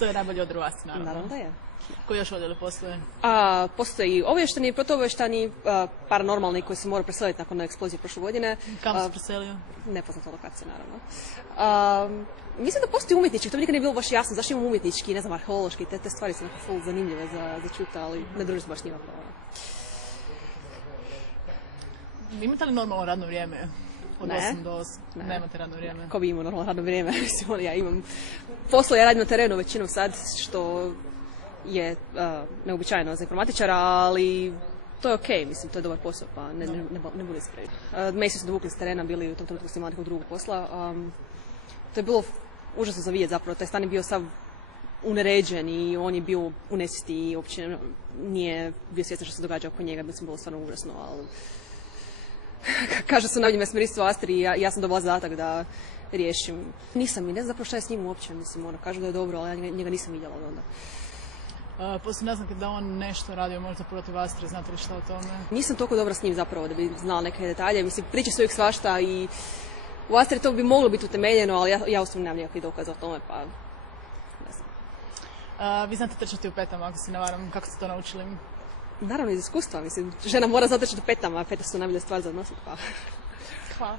To je najbolji odjel vlasti, naravno. Naravno da je. Koji još odjeli postoje? Postoji i obavještajni, protuobavještajni, paranormalni koji se moraju preseliti nakon eksplozije prošle godine. Kamo se preselio? Nepoznata lokacija, naravno. Mislim da postoji umjetnički, to mi nikad nije bilo baš jasno. Zašto imam umjetnički, ne znam, arheološki, te stvari su nekako full zanimljive za čuti, ali ne druži se baš njima. Imate li normalno radno vrijeme? Od Ne. 8 do 8? Nemate radno vrijeme? Ko bi imao normalno radno vrijeme? Mislim, ja imam posla, ja radim na terenu većinom sad, što je neobičajeno za informatičara, ali to je okej, mislim, to je dobar posao, pa ne bude iskreni. Mesi su dovukli s terena, bili u tom trenutku s njima nekog drugog posla. To je bilo užasno za vidjeti zapravo, taj stan je bio sav uneređen i on je bio u nesvijesti i uopće nije bio svjestan što se događa oko njega, mislim, bilo stvarno užasno, ali kaže se na mesmeristvo Astri i ja sam dobila zadatak da riješim. Nisam i ne znam zapravo šta je s njim uopće, mislim, kažu da je dobro, ali ja njega nisam vidjela od onda. Poslije naznake da on nešto radio možda protiv Astre, znate li šta o tome? Nisam toliko dobra s njim zapravo da bi znala neke detalje, mislim, priča se uvijek svašta i u Astri to bi moglo biti utemeljeno, ali ja osobno nemam nikakvih dokaza o tome, pa ne znam. Vi znate trčati u petama, ako se ne varam, kako ste to naučili? Naravno iz iskustva, mislim, žena mora zatrčati u petama, a pete su najbolja stvar za nositi, pa... Hvala.